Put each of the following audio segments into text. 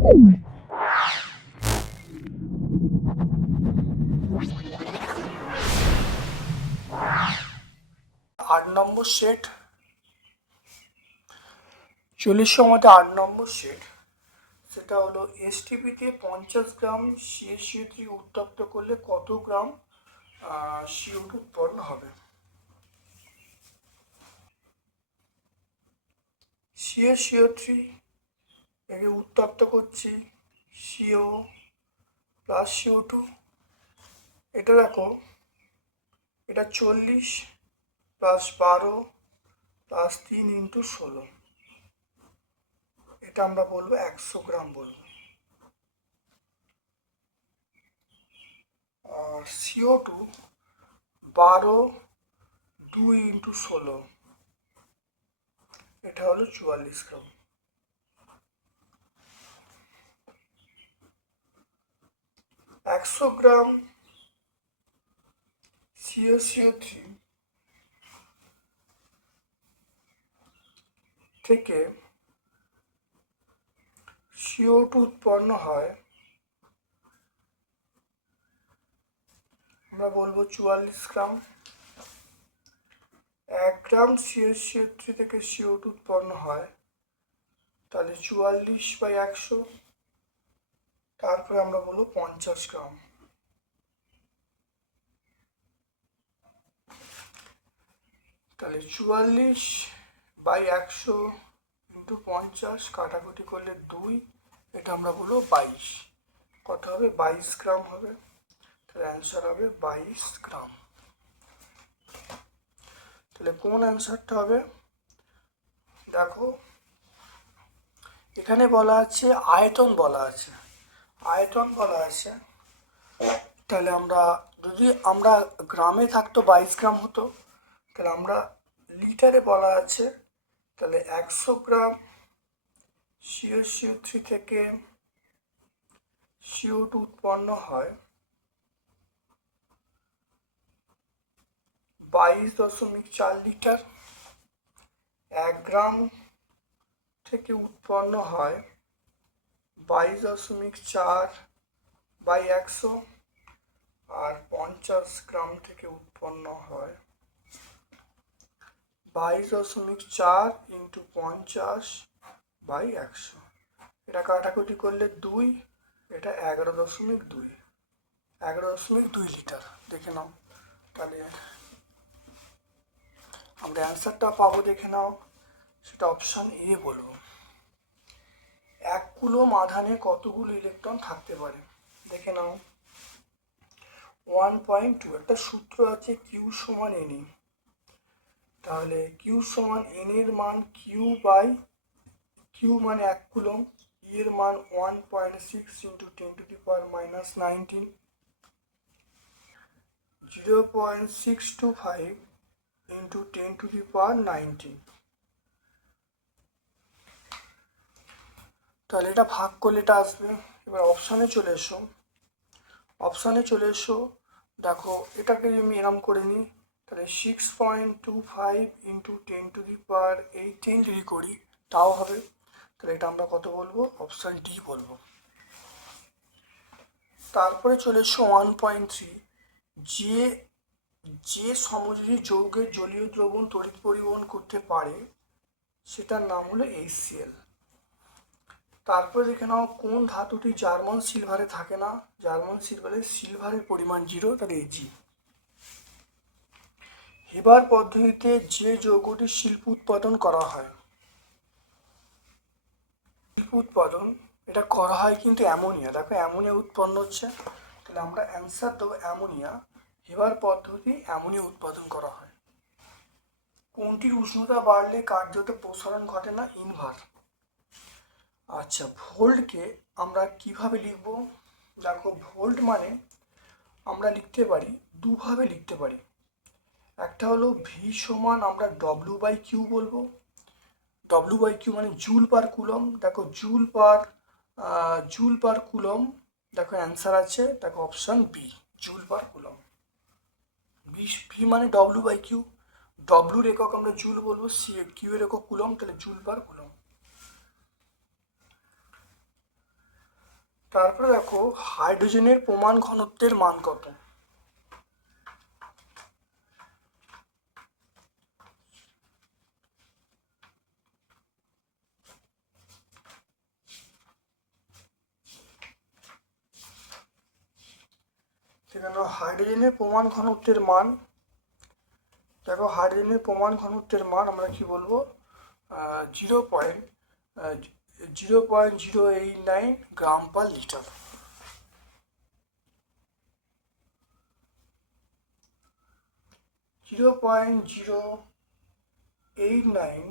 আট নম্বর সেট চল্লিশশো মধ্যে আট নম্বর সেট সেটা হলো এসটিপিতে পঞ্চাশ গ্রাম সিএসিও থ্রি উত্তপ্ত করলে কত গ্রাম সিও টু উৎপন্ন হবে? সিএসিও থ্রি একে উত্তপ্ত করছি। সিও প্লাস সিও টু এটা দেখো, এটা চল্লিশ প্লাস বারো প্লাস তিন ইন্টু ষোলো। এটা আমরা বলব একশো গ্রাম বলব। আর সিও টু বারো দুই ইন্টু ষোলো। এটা হলো চুয়াল্লিশ গ্রাম। একশো গ্রাম সিও সিও থ্রি থেকে সিও টু উৎপন্ন হয়। আমরা বলব চুয়াল্লিশ গ্রাম। এক গ্রাম সিও সিও থ্রি থেকে সিও টু উৎপন্ন হয়। তাহলে চুয়াল্লিশ বাই একশো। তারপরে আমরা বলব পঞ্চাশ গ্রাম। তাহলে চুয়াল্লিশ বাই একশো ইন্টু পঞ্চাশ কাটাকুটি করলে দুই, এটা আমরা বলব বাইশ। কত হবে? বাইশ গ্রাম হবে। তাহলে অ্যান্সার হবে বাইশ গ্রাম। তাহলে কোন অ্যান্সারটা হবে? দেখো, এখানে বলা আছে, আয়তন বলা আছে। আয়তন বলা আছে। তাহলে আমরা যদি আমরা গ্রামে থাকতো বাইশ গ্রাম হতো, তাহলে আমরা লিটারে বলা আছে, তাহলে একশো গ্রাম সিও সিও থ্রি থেকে সিও টু উৎপন্ন হয় বাইশ দশমিক চার লিটার। এক গ্রাম থেকে উৎপন্ন হয় বাইশ দশমিক চার বাই একশো আর পঞ্চাশ গ্রাম থেকে উৎপন্ন হয়। বাইশ দশমিক চার ইন্টু পঞ্চাশ বাই একশো। এটা কাটাকুটি করলে দুই, এটা এগারো দশমিক দুই। এগারো দশমিক দুই লিটার, দেখে নাও। তাহলে আমরা অ্যান্সারটা পাবো, দেখে নাও। সেটা অপশান এ বলব। এক কুলম আধানে কতগুলো ইলেকট্রন থাকতে পারে? দেখে নাও। ওয়ান পয়েন্ট টু একটা সূত্র আছে কিউ সমান এনই তাহলে কিউ সমান এন এর মান কিউ বাই কিউ মানে এক কুলম ই এর মান one point six into ten to the power minus nineteen zero point six two five into ten to the power nineteen তাহলে এটা ভাগ করলে এটা আসবে। এবার অপশানে চলে এসো। অপশানে চলে এসো। দেখো, এটাকে আমি এরম করে নিই। তাহলে six point two five into ten to the power eighteen যদি করি, তাও হবে। তাহলে এটা আমরা কত বলব? অপশান ডি বলব। তারপরে চলে এসো ওয়ান পয়েন্ট থ্রি যে যে সমযোজী যৌগের জলীয় দ্রবণ তড়িৎ পরিবহন করতে পারে, সেটার নাম হলো এইচসিএল তারপরে দেখে নাও, কোন ধাতুটি জার্মান সিলভারে থাকে না? জার্মান সিলভারে সিলভারের পরিমাণ জিরো তার এজি হেবার পদ্ধতিতে যে যৌগটি শিল্প উৎপাদন করা হয়। শিল্প উৎপাদন, এটা করা হয় কিন্তু অ্যামোনিয়া। দেখো, অ্যামোনিয়া উৎপন্ন হচ্ছে। তাহলে আমরা অ্যান্সার দেবো অ্যামোনিয়া। হেবার পদ্ধতি অ্যামোনিয়া উৎপাদন করা হয়। কোনটির উষ্ণতা বাড়লে কার্যত প্রসারণ ঘটে না? ইনভার আচ্ছা ভোল্টকে আমরা কীভাবে লিখব? দেখো ভোল্ট মানে আমরা লিখতে পারি, দুভাবে লিখতে পারি। একটা হলো ভি সমান আমরা ডব্লু বাই কিউ বলব। ডব্লু বাই কিউ মানে জুল পার কুলম দেখো, joule per joule per coulomb দেখো অ্যান্সার আছে, দেখো option B joule per coulomb V V মানে ডব্লিউ বাই কিউ ডব্লিউর একক আমরা জুল বলব সি কিউ এর একক কুলম তাহলে জুল পার কুলম তারপরে দেখো, হাইড্রোজেনের প্রমাণ ঘনত্বের মান কত? সেখানে হাইড্রোজেনের প্রমাণ ঘনত্বের মান, দেখো, হাইড্রোজেনের প্রমাণ ঘনত্বের মান আমরা কি বলব? Zero point zero point zero eight nine gram per litre. Zero point zero eight nine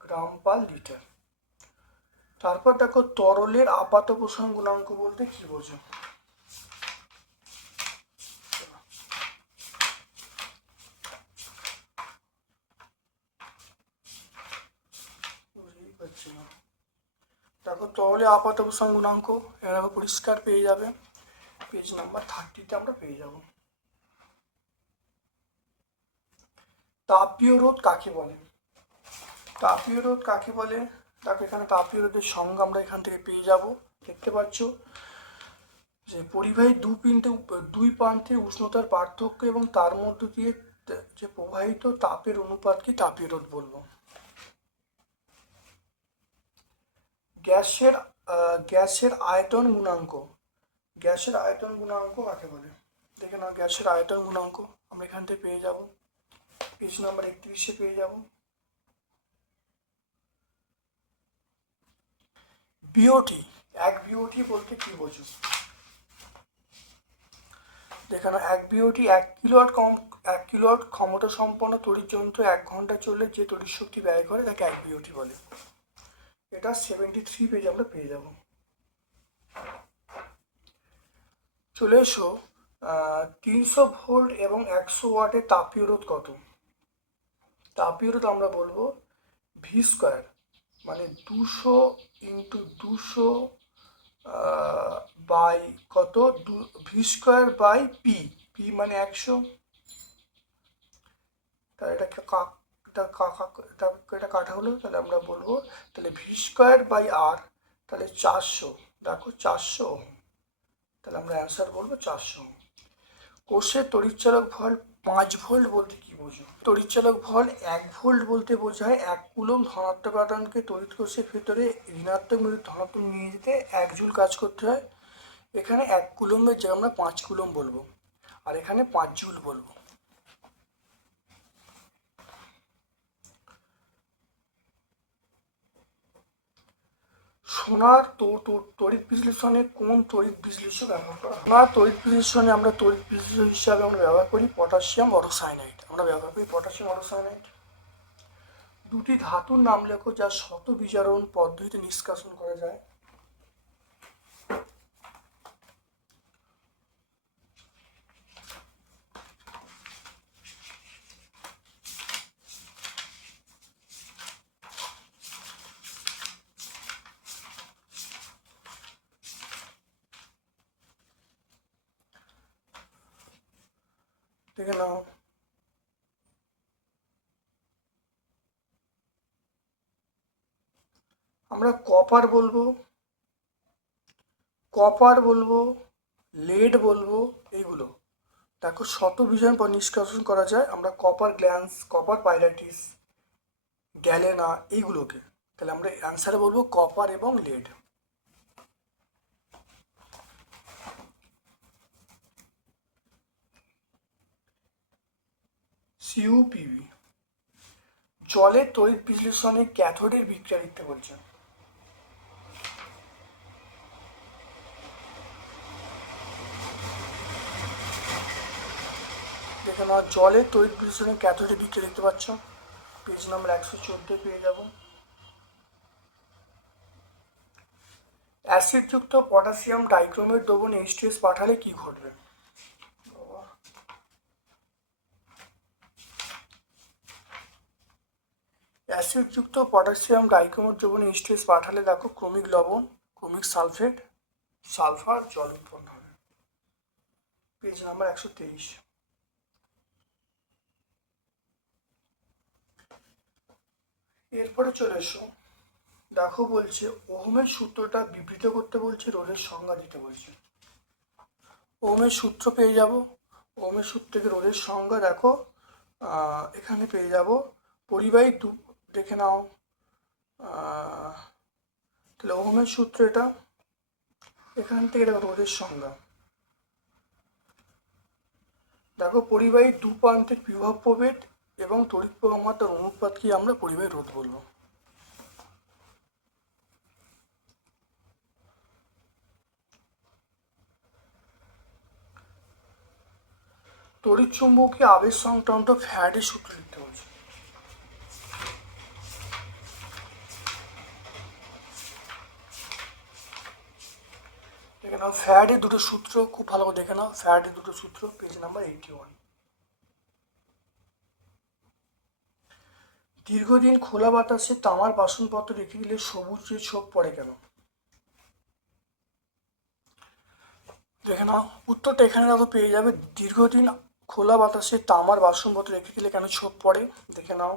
gram per litre. তারপর দেখো তরলের আপাত পোষণ গুণাঙ্ক বলতে কি বোঝো বুঝতেই পারছি না দেখো তাহলে আপাত অবস্থান গুণাঙ্ক এরকম পরিষ্কার পেয়ে যাবে। পেজ নাম্বার থার্টিতে আমরা পেয়ে যাব। তাপীয় রোধ কাকে বলে? তাপীয় রোধ কাকে বলে? দেখো এখানে তাপীয় রোধের সংজ্ঞা আমরা এখান থেকে পেয়ে যাব। দেখতে পাচ্ছ যে পরিবাহী দু পিন্টে দুই প্রান্তে উষ্ণতার পার্থক্য এবং তার মধ্য দিয়ে যে প্রবাহিত তাপের অনুপাতকে তাপীয় রোধ বলব। গ্যাসের গ্যাসের আয়তন গুণাঙ্ক। গ্যাসের আয়তন গুণাঙ্ক কাকে বলে? দেখে নাও, গ্যাসের আয়তন গুণাঙ্ক। আমরা এখান থেকে পেয়ে যাব। পেজ নাম্বার একত্রিশে পেয়ে যাব। বিওটি এক বিওটি বলতে কি বোঝো? নাও, এক বিওটি এক কিলোয়াট কম, এক কিলোয়াট ক্ষমতা সম্পন্ন তড়িৎ যন্ত্র এক ঘণ্টা চললে যে তড়িৎ শক্তি ব্যয় করে, তাকে এক বিওটি বলে। এটা সেভেন্টি থ্রি পেজ আমরা পেয়ে যাব। চলে এসো তিনশো ভোল্ট এবং একশো ওয়াটের তাপীয় রোধ কত? তাপীয় রোধ আমরা বলব ভি স্কোয়ার মানে দুশো ইন্টু দুশো বাই কত? V square by P P মানে একশো। তা এটা এটা এটা কাটা হলো, তাহলে আমরা বলব, তাহলে ভি স্কোয়ার বাই আর তাহলে চারশো, দেখো চারশো তাহলে আমরা অ্যান্সার বলব চারশো কোষে তড়িৎচালক ভল পাঁচ ভোল্ট বলতে কি বোঝো? তড়িৎচালক ভল এক ভোল্ট বলতে বোঝায় এক কুলম ধনাত্মক আদানকে তড়িৎ কোষের ভেতরে ঋণাত্মক মেরু ধনাত্মক নিয়ে যেতে এক জুল কাজ করতে হয়। এখানে এক কুলম্বের জায়গায় আমরা পাঁচ কুলম বলব। আর এখানে পাঁচ জুল বলব। সোনার তড়িৎ বিশ্লেষণে কোন তড়িৎ বিশ্লেষক ব্যবহার করা সোনার তড়িৎ বিশ্লেষণে আমরা তড়িৎ বিশ্লেষণ হিসাবে আমরা ব্যবহার করি পটাশিয়াম অরোসাইনাইড। আমরা ব্যবহার করি পটাশিয়াম অরোসাইনাইড। দুটি ধাতুর নাম লেখো যা শত বিচারণ পদ্ধতিতে নিষ্কাশন করা যায়। নাও আমরা কপার বলব কপার বলব লেড বলব, এইগুলো। দেখো শত পর নিষ্কাশন করা যায়। আমরা copper glance copper pyrites galena এইগুলোকে। তাহলে আমরা অ্যান্সারে বলব কপার এবং লেড সিউপিভি জলের তড়িৎ বিশ্লেষণে ক্যাথোডের বিক্রিয়া লিখতে বলছে দেখে নাও জলের তড়িৎ বিশ্লেষণে ক্যাথোডের বিক্রিয়া দেখতে পাচ্ছ। পেজ নাম্বার একশো চোদ্দ পেয়ে যাব। অ্যাসিডযুক্ত পটাশিয়াম ডাইক্রোমেট দ্রবণ এইচটিএস পাঠালে কি ঘটবে? অ্যাসিডযুক্ত পটাশিয়াম ডাইক্রোমেট দ্রবণ এইচটিএস পাঠালে দেখো ক্রমিক লবণ, ক্রমিক সালফেট, সালফার জল উৎপন্ন হবে। পেজ নাম্বার একশো তেইশ। এরপরে চলে এসো। দেখো বলছে, ওহমের সূত্রটা বিবৃত করতে বলছে, রোধের সংজ্ঞা দিতে বলছে। ওহমের সূত্র পেয়ে যাব। ওহমের সূত্র থেকে রোধের সংজ্ঞা দেখো এখানে পেয়ে যাব। পরিবাহী দেখে নাও তাহলে ওহমের সূত্র এটা। এখান থেকে দেখো রোধের সংজ্ঞা। দেখো, পরিবাহী দু প্রান্তের বিভব প্রভেদ এবং তড়িৎ প্রবাহ মাত্রার অনুপাতকে আমরা পরিবাহী রোধ বলব? তড়িৎ চুম্বকীয় আবেশ সংক্রান্ত ফ্যাডের সূত্র লিখতে বলছে দেখে নাও ফ্যাডের দুটো সূত্র খুব ভালো করে দেখে নাও ফ্যাডের দুটো সূত্র পেজ নাম্বার এইটি ওয়ান দীর্ঘদিন খোলা বাতাসে তামার বাসনপত্র রেখে দিলে সবুজ যে ছোপ পড়ে কেন? দেখে নাও, উত্তরটা এখানে দেখো পেয়ে যাবে। দীর্ঘদিন খোলা বাতাসে তামার বাসনপত্র রেখে দিলে কেন ছোপ পড়ে? দেখে নাও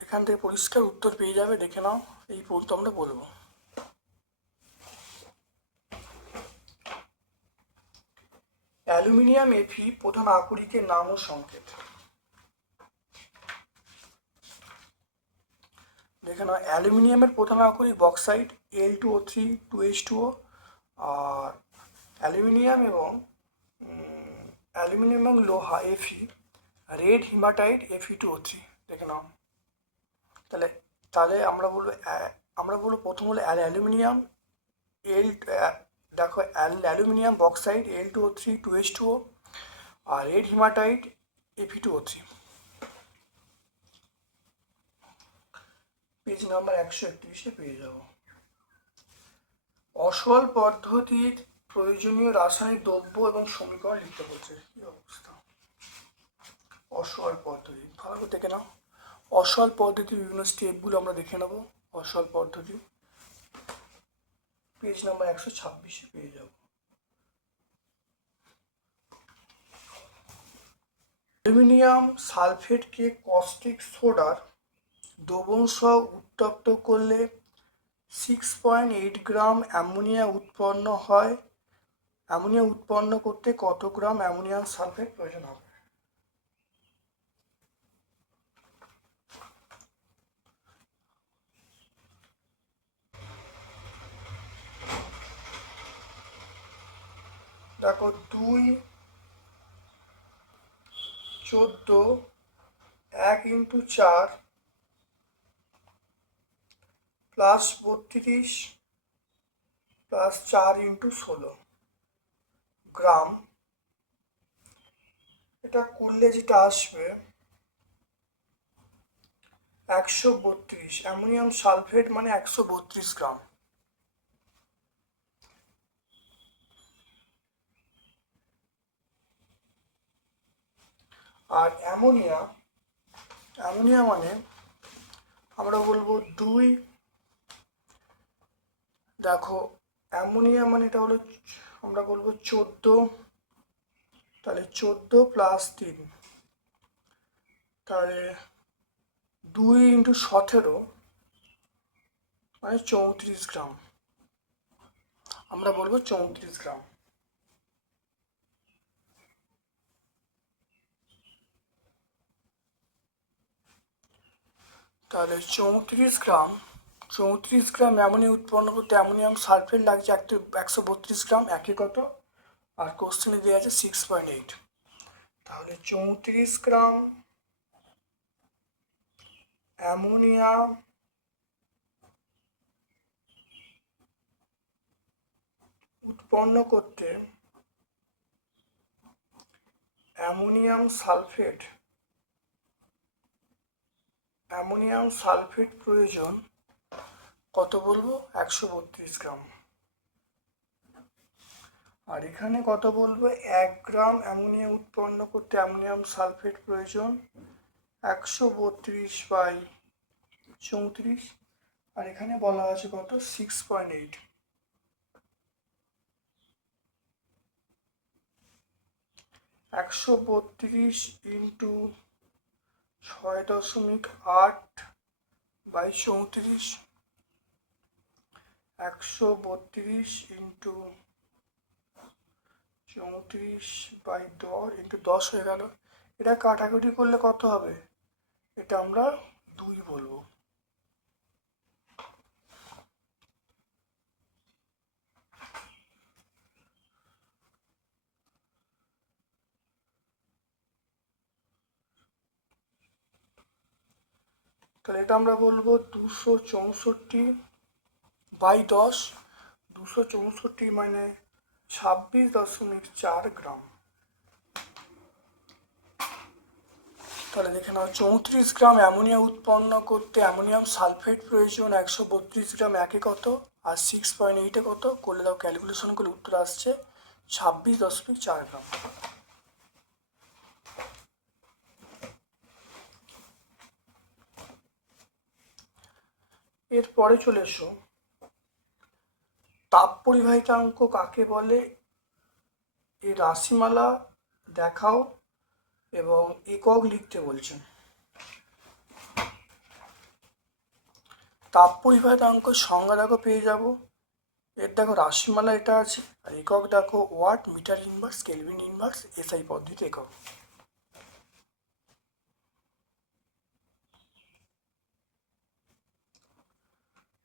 এখান থেকে পরিষ্কার উত্তর পেয়ে যাবে। দেখে নাও, এই পড়তে আমরা বলব। অ্যালুমিনিয়াম এফি প্রধান আকরিকের নাম ও সংকেত। দেখে নাও, অ্যালুমিনিয়ামের প্রধান আকরিক bauxite L two O three two H two O আর অ্যালুমিনিয়াম এবং অ্যালুমিনিয়াম এবং লোহা এফি red haematite এফি two O three দেখে নাও। তাহলে তাহলে আমরা বলব আমরা বলব প্রথম হলো অ্যাল- অ্যালুমিনিয়াম এল দেখো aluminium bauxite, Al two O three, two H two O আর red haematite Fe two O three. Page number একশো একত্রিশে পেয়ে যাব। অসল পদ্ধতির প্রয়োজনীয় রাসায়নিক দ্রব্য এবং সমীকরণ লিখতে বলছে। কি অবস্থা? অসল পদ্ধতি। ভালো দেখে নাও। অসল পদ্ধতির বিভিন্ন স্টেপগুলো আমরা দেখে নেব। অসল পদ্ধতি। পেজ নাম্বার একশো ছাব্বিশে পেয়ে যাব। অ্যালুমিনিয়াম সালফেটকে কস্টিক সোডার দ্রবণ সহ উত্তপ্ত করলে six point eight gram ammonia উৎপন্ন হয়। অ্যামোনিয়া উৎপন্ন করতে কত গ্রাম অ্যামোনিয়াম সালফেট প্রয়োজন হবে? দেখো দুই, চোদ্দ, এক ইন্টু চার, প্লাস বত্রিশ, প্লাস চার ইন্টু ষোলো গ্রাম। এটা করলে যেটা আসবে, একশো বত্রিশ, অ্যামোনিয়াম সালফেট মানে একশো বত্রিশ গ্রাম। আর অ্যামোনিয়া অ্যামোনিয়া মানে আমরা বলব দুই, দেখো অ্যামোনিয়া মানে এটা হলো আমরা বলব চোদ্দ, তাহলে চোদ্দ প্লাস তিন, তাহলে দুই ইন্টু সতেরো মানে চৌত্রিশ গ্রাম, আমরা বলব চৌত্রিশ গ্রাম। তাহলে চৌত্রিশ গ্রাম চৌত্রিশ গ্রাম অ্যামোনিয়া উৎপন্ন করতে অ্যামোনিয়াম সালফেট লাগছে একটা, একশো বত্রিশ গ্রাম, একই কত? আর কোশ্চেনে দেওয়া আছে সিক্স পয়েন্ট এইট তাহলে চৌত্রিশ গ্রাম অ্যামোনিয়া উৎপন্ন করতে অ্যামোনিয়াম সালফেট অ্যামোনিয়াম সালফেট প্রয়োজন কত বলব? একশো বত্রিশ গ্রাম। আর এখানে কত বলব? এক গ্রাম অ্যামোনিয়া উৎপন্ন করতে অ্যামোনিয়াম সালফেট প্রয়োজন একশো বত্রিশ বাই চৌত্রিশ। আর এখানে বলা আছে কত? Six point eight. একশো বত্রিশ ইন্টু ছয় দশমিক আট বাই চৌত্রিশ, একশো বত্রিশ ইন্টু চৌত্রিশ বাই দশ ইন্টু দশ হয়ে গেল। এটা কাটাকুটি করলে কত হবে? এটা আমরা দুই বলব। তাহলে এটা আমরা বলব দুশো চৌষট্টি বাই দশ। দুশো চৌষট্টি মানে ছাব্বিশ দশমিক চার গ্রাম। তাহলে দেখে নাও, চৌত্রিশ গ্রাম অ্যামোনিয়া উৎপন্ন করতে অ্যামোনিয়াম সালফেট প্রয়োজন একশো বত্রিশ গ্রাম একে কত? আর সিক্স পয়েন্ট এইটে কত? করলে দাও ক্যালকুলেশন করলে উত্তর আসছে ছাব্বিশ দশমিক চার গ্রাম। এরপরে চলে এসো। তাপ পরিবাহিতাঙ্ক কাকে বলে? এই রাশিমালা দেখাও এবং একক লিখতে বলছেন তাপ পরিবাহিতাঙ্ক সংজ্ঞা দেখো, পেয়ে যাব। এর দেখো, রাশিমালা এটা আছে, আর একক দেখো, watt, metre inverse, kelvin inverse, SI পদ্ধতি একক।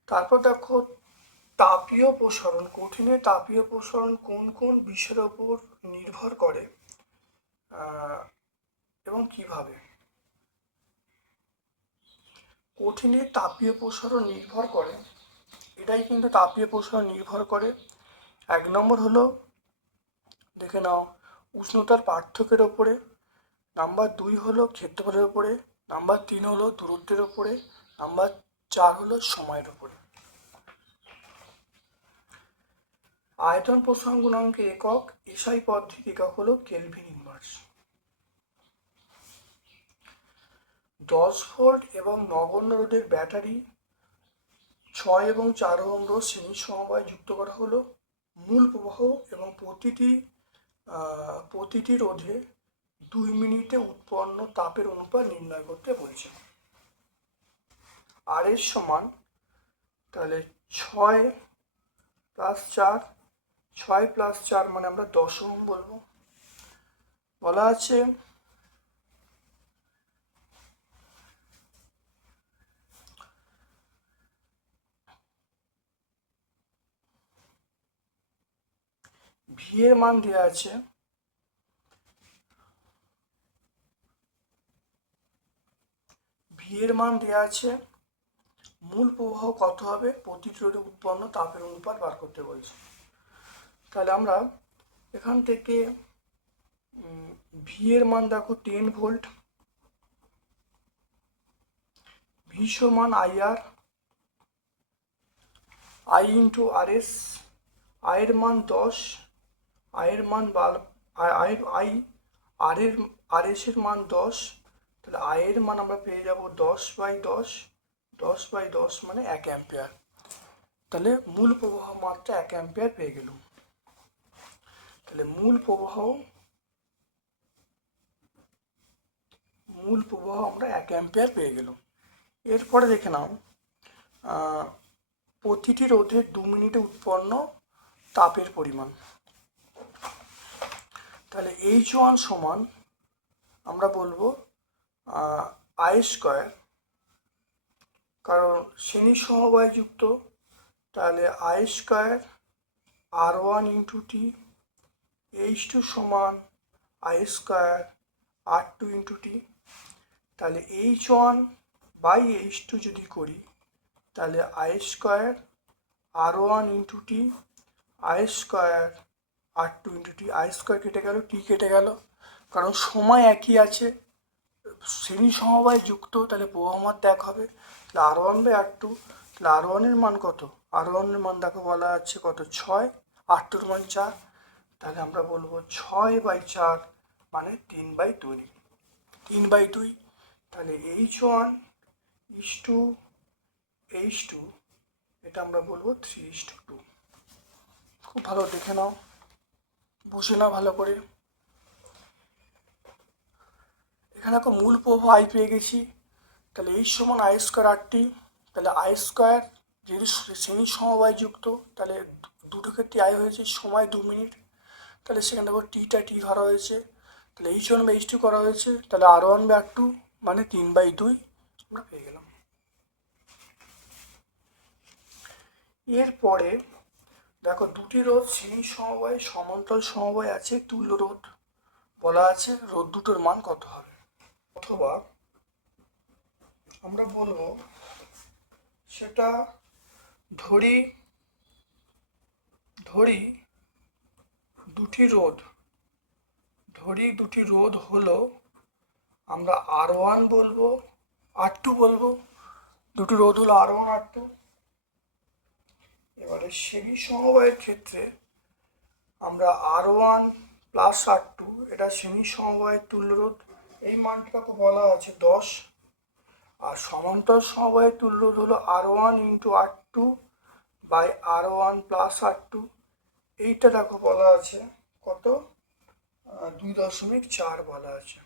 তারপর দেখো তাপীয় প্রসারণ কঠিনে তাপীয় প্রসারণ কোন কোন বিষয়ের ওপর নির্ভর করে? এবং কীভাবে? কঠিনে তাপীয় প্রসারণ নির্ভর করে, এটাই কিন্তু তাপীয় প্রসারণ নির্ভর করে। এক নম্বর হলো, দেখে নাও, উষ্ণতার পার্থক্যের ওপরে। নাম্বার দুই হলো ক্ষেত্রফলের ওপরে, নাম্বার তিন হলো দূরত্বের ওপরে, নাম্বার চার হলো সময়ের ওপরে আয়তন প্রসারণ গুণাঙ্কের একক, এসআই পদ্ধতি একক হলো কেলভিন ইনভার্স দশ ভোল্ট এবং নগণ্য রোধের ব্যাটারি ছয় এবং চার ওহম রোধ শ্রেণির সমবায় যুক্ত করা হলো। মূল প্রবাহ এবং প্রতিটি প্রতিটি রোধে দুই মিনিটে উৎপন্ন তাপের অনুপাত নির্ণয় করতে বলছে আর এর সমান তাহলে ছয় প্লাস চার, ছয় প্লাস চার মানে আমরা দশ ওহম বলব। বলা আছে ভি এর মান দেওয়া আছে ভি এর মান দেওয়া আছে মূল প্রবাহ কত হবে? প্রতিদ্রোধে উৎপন্ন তাপের অনুপাত বার করতে বলছে। তাহলে আমরা এখান থেকে ভি এর মান দেখো টেন ভোল্ট ভি সমান I R I into R S আয়ের মান দশ আয়ের মান বাল আয়ের আই আর এর আর এস এর মান দশ, তাহলে আয়ের মান আমরা পেয়ে যাব দশ বাই দশ দশ বাই দশ মানে এক অ্যাম্পিয়ার। তাহলে মূল প্রবাহ মাত্রা এক অ্যাম্পিয়ার পেয়ে গেলাম। তাহলে মূল প্রবাহ মূল প্রবাহ আমরা এক অ্যাম্পিয়ার পেয়ে গেলাম। এরপরে দেখে নাও প্রতিটি রোধে দু মিনিটে উৎপন্ন তাপের পরিমাণ। তাহলে এইচ ওয়ান সমান আমরা বলব আই স্কোয়ার কারণ শ্রেণি সমবায়যুক্ত তাহলে I square R one into T H two সমান I square R two into T তাহলে H one by H two যদি করি, তাহলে I square R one into T I square R two into T I square কেটে গেল টি কেটে গেল, কারণ সময় একই আছে। শ্রেণি সমবায় যুক্ত, তাহলে প্রবাহমাত্রা দেখ হবে। তাহলে R one by R two তাহলে আর ওয়ানের মান কত? আর ওয়ানের মান দেখো বলা আছে কত? ছয়, আর টুর মান চার। তাহলে আমরা বলব ছয় বাই চার মানে তিন বাই দুই। তিন বাই দুই, তাহলে H one is two H two, এটা আমরা বলব থ্রি ইস টু টু। খুব ভালো, দেখে নাও। বসে নাও ভালো করে। এখানে দেখো মূল প্রবাহ আই পেয়ে গেছি। তাহলে এই সমান আই স্কোয়ার আরটি তাহলে আই স্কোয়ার যেহেতু শ্রেণি সমবায় যুক্ত, তাহলে দুটো ক্ষেত্রে আয় হয়েছে সময় দু মিনিট। তাহলে সেখানে দেখো টিটা টি ধরা হয়েছে। তাহলে H one by H two করা হয়েছে। তাহলে R one by R two মানে তিন বাই দুই আমরা পেয়ে গেলাম। এরপরে দেখো দুটি রোধ শ্রেণি সমবায়, সমান্তরাল সমবায় আছে। তুল্য রোধ বলা আছে। রোধ দুটোর মান কত হবে? অথবা আমরা বলব সেটা ধরি ধরি দুটি রোধ। ধরি দুটি রোধ হলো আমরা আর ওয়ান বলব আর টু বলব। দুটি রোধ হলো আর ওয়ান আর টু এবারে শ্রেণি সমবায়ের ক্ষেত্রে আমরা R one plus R two এটা শ্রেণি সমবায়ের তুল্য রোধ। এই মানটাকে বলা আছে দশ। আর সমান্তর সমবায়ের তুল্য হলো R one into R two by R one plus R two এইটা দেখো বলা আছে কত? দুই দশমিক চার বলা আছে।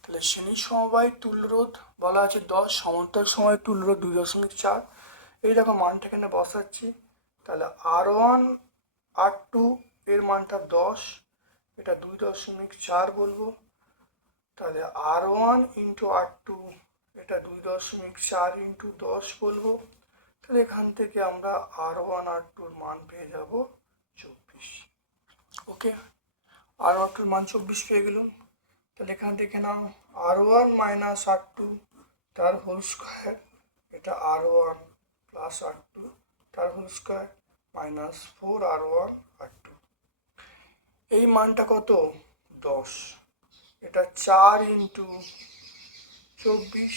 তাহলে শ্রেণি সমবায় তুল্য রোধ বলা আছে দশ সমান্তর সময় তুল্য রোধ দুই দশমিক চার। এই দেখো মানটা এখানে বসাচ্ছি। তাহলে আর ওয়ান আর টু এর মানটা দশ। এটা দুই দশমিক চার বলব। তাহলে R one into R two এটা দুই দশমিক চার ইন্টু দশ বলব। তাহলে এখান থেকে আমরা আর ওয়ান আর টুর মান পেয়ে যাব চব্বিশ। ওকে? আর ওয়ান টুর মান চব্বিশ পেয়ে গেলাম। তাহলে এখান থেকে নাও R one minus R two তার হোল স্কোয়ার এটা R one plus R two তার whole square minus four R one R two এই মানটা কত? দশ। এটা চার ইন্টু চব্বিশ,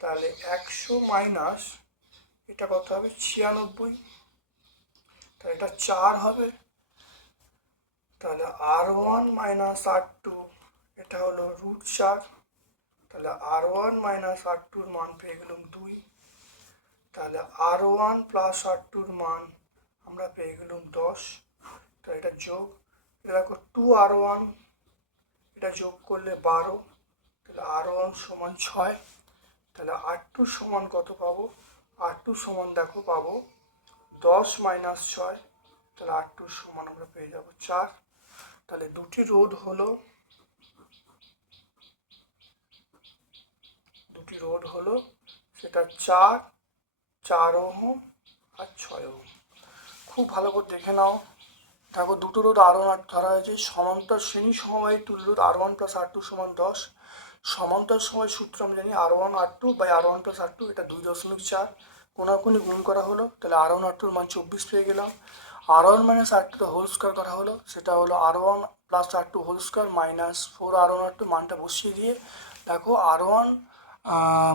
তাহলে একশো মাইনাস, এটা কত হবে? ছিয়ানব্বই। তাহলে এটা চার হবে। তাহলে R one minus R two, এটা হলো রুট চার। তাহলে আর ওয়ান মাইনাস আর টুর মান পেয়ে গেলাম দুই। তাহলে আর ওয়ান প্লাস আর টুর মান আমরা পেয়ে গেলাম দশ। তাহলে এটা যোগ, এটা দেখো, টু আর ওয়ান এটা যোগ করলে বারো, তাহলে আর ওয়ান সমান ছয়, তাহলে আর টু সমান কত পাবো? আর টু সমান দেখো পাবো দশ মাইনাস ছয়, তাহলে আর টু সমান আমরা পেয়ে যাব চার, তাহলে দুটি রোধ হলো, দুটি রোধ হলো সেটা চার চার ওহম আর ছয় ওহম। খুব ভালো করে দেখে নাও। দেখো দুটো রোধ আর ওয়ান আর ধরা হয়েছে। সমান্তর শ্রেণি সমবায় তুল্য রোধ R one plus R two সমান দশ। সমান্তর সময় সূত্র আমরা জানি R one R two by R one plus R two এটা দুই দশমিক চার। কোনাকুনি গুণ করা হলো, তাহলে আর ওয়ান আর টুর মান চব্বিশ পেয়ে গেলাম। R one minus R two whole square করা হলো, সেটা হলো R one plus R two whole square minus four R one R two মানটা বসিয়ে দিয়ে, দেখো আর ওয়ান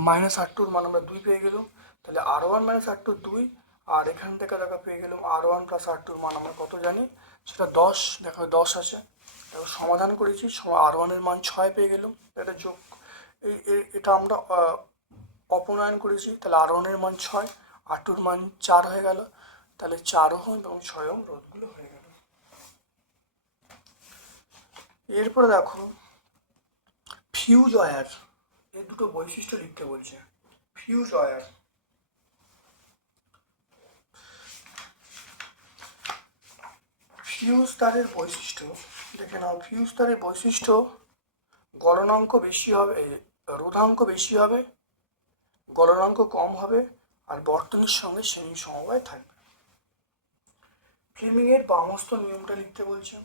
মাইনাস আর টুর মান আমরা দুই পেয়ে গেলাম। তাহলে R one minus R two দুই, আর এখান থেকে দেখা পেয়ে গেলাম আর ওয়ান প্লাস আর টুর মান আমরা কত জানি? সেটা দশ, দেখো দশ আছে। দেখো সমাধান করেছি আর ওয়ানের মান ছয় পেয়ে গেলাম। এটা যোগ এই এটা আমরা অপনয়ন করেছি, তাহলে আর ওয়ানের মান ছয় আর টুর মান চার হয়ে গেল। তাহলে চার ওহম এবং ছয় ওহম রোধগুলো হয়ে গেল। এরপরে দেখো, ফিউজ ওয়্যার এর দুটো বৈশিষ্ট্য লিখতে বলছে। ফিউজ ওয়্যার ফিউজ তারের বৈশিষ্ট্য। দেখে নাও, ফিউজ তারের বৈশিষ্ট্য, গলনাঙ্ক বেশি হবে রোধাঙ্ক বেশি হবে, গলনাঙ্ক কম হবে, আর বর্তনীর সঙ্গে শ্রেণি সমবায় থাকবে। ফ্লেমিংয়ের বামহস্ত নিয়মটা লিখতে বলছেন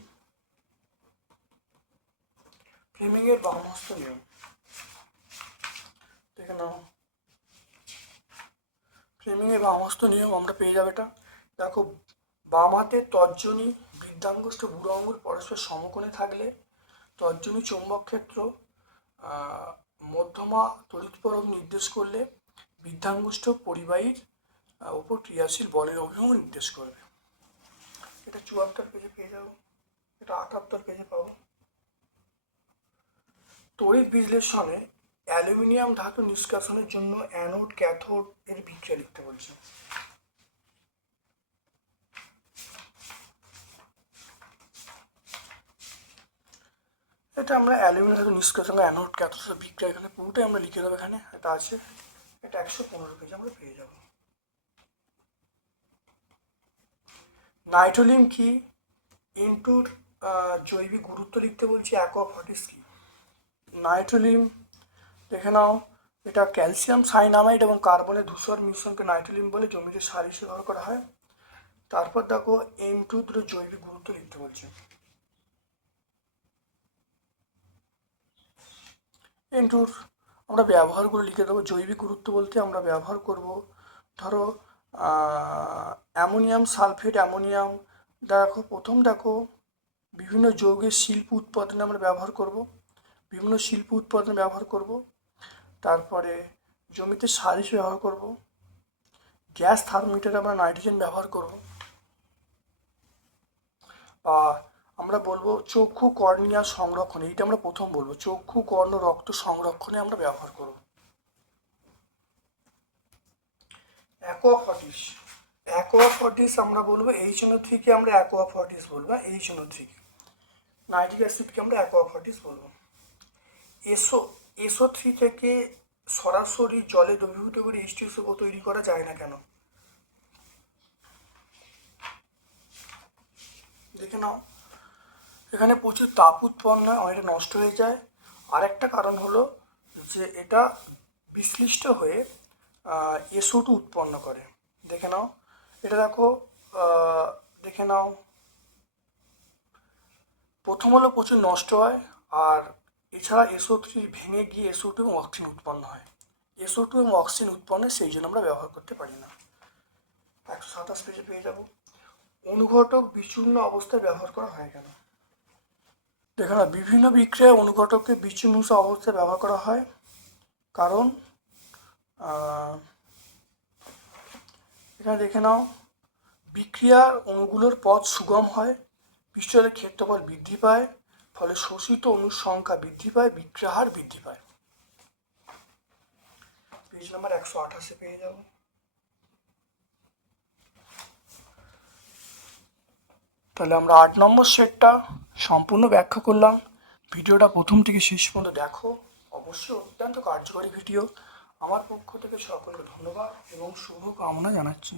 ফ্লেমিংয়ের বামহস্ত নিয়ম। দেখে নাও। ফ্লেমিংয়ের বামহস্ত নিয়ম আমরা পেয়ে যাবে এটা। দেখো, বাম হাতে তর্জনী বৃদ্ধাঙ্গুষ্ঠ বুড়ো আঙ্গুল পরস্পর সমকোণে থাকলে তর্জনী চৌম্বক ক্ষেত্র মধ্যমা তড়িৎপরক নির্দেশ করলে বৃদ্ধাঙ্গুষ্ঠ পরিবাহীর উপর ক্রিয়াশীল বলের অভিমুখ নির্দেশ করবে। এটা চুয়াত্তর পেজে পেয়ে যাব। এটা আটাত্তর পেজে পাবো। তড়িৎ বিশ্লেষণে অ্যালুমিনিয়াম ধাতু নিষ্কাশনের জন্য অ্যানোড ক্যাথোড এর বিক্রিয়া লিখতে বলছে। এটা আমরা অ্যালুমিনিয়াম ধাতু নিষ্কাশন অ্যানোড ক্যাথোড বিক্রিয়া এখানে পুরোটাই আমরা লিখে দেবো এখানে। এটা আছে, এটা একশো পনেরো কেজি আমরা পেয়ে যাব। নাইট্রোলিন কি? ইনটুর জৈবিক গুরুত্ব লিখতে বলছি অ্যাকোয়া ফর্টিস কি? নাইট্রোলিম, দেখে নাও, এটা ক্যালসিয়াম সাইনামাইড এবং কার্বনের ধূসর মিশ্রণকে নাইট্রোলিন বলে জমিতে সার হিসেবে ব্যবহার করা হয়। তারপর দেখো দুটো জৈবিক গুরুত্ব লিখতে বলছে। এম টুর আমরা ব্যবহারগুলো লিখে দেবো। জৈবিক গুরুত্ব বলতে আমরা ব্যবহার করব। ধরো অ্যামোনিয়াম সালফেট, অ্যামোনিয়াম। দেখো, প্রথম দেখো, বিভিন্ন যৌগের শিল্প উৎপাদনে আমরা ব্যবহার করব। বিভিন্ন শিল্প উৎপাদনে ব্যবহার করব। তারপরে জমিতে সার হিসেবে ব্যবহার করব। গ্যাস থার্মোমিটারে আমরা নাইট্রোজেন ব্যবহার করব। বা আমরা বলব চক্ষু কর্নিয়া সংরক্ষণ, এইটা আমরা প্রথম বলব, চক্ষু, কর্ণ, রক্ত সংরক্ষণে আমরা ব্যবহার করব। অ্যাকোয়াফটিস অ্যাকোয়াফটিস আমরা বলব এইচ এন থ্রিকে আমরা অ্যাকোয়াফটিস বলব এইচ এন থ্রি নাইট্রিক অ্যাসিডকে আমরা অ্যাকোয়াফটিস বলব। এসো এসো থ্রি থেকে সরাসরি জলে দ্রবীভূত করে এইচটিএসও তৈরি করা যায় না কেন? দেখে নাও। এখানে প্রচুর তাপ উৎপন্ন হয়, অনেকটা নষ্ট হয়ে যায়। আর একটা কারণ হলো যে এটা বিশ্লিষ্ট হয়ে এসো টু উৎপন্ন করে। দেখে নাও। এটা দেখো দেখে নাও। প্রথম হলো প্রচুর নষ্ট হয়, আর এছাড়া এসও থ্রি ভেঙে গিয়ে এসও টু এবং অক্সিজেন উৎপন্ন হয়। এসও টু এবং অক্সিজেন উৎপন্নে সেই জন্য আমরা ব্যবহার করতে পারি না। একশো সাতাশ পেজে পেয়ে যাব। অনুঘটক বিচূর্ণ অবস্থায় ব্যবহার করা হয় কেন? দেখো না বিভিন্ন বিক্রিয়ায় অনুঘটককে বিচূর্ণ অবস্থায় ব্যবহার করা হয়। কারণ এখানে দেখে নাও, বিক্রিয়ার অণুগুলোর পথ সুগম হয় পৃষ্ঠতলের ক্ষেত্রফল বৃদ্ধি পায়, ফলে শোষিত অণুর সংখ্যা বৃদ্ধি পায় বিক্রিয়া হার বৃদ্ধি পায়। পেজ নাম্বার একশো আঠাশে পেয়ে যাব। তাহলে আমরা আট নম্বর সেটটা সম্পূর্ণ ব্যাখ্যা করলাম। ভিডিওটা প্রথম থেকে শেষ পর্যন্ত দেখো। অবশ্যই অত্যন্ত কার্যকরী ভিডিও। আমার পক্ষ থেকে সকলকে ধন্যবাদ এবং শুভকামনা জানাচ্ছি।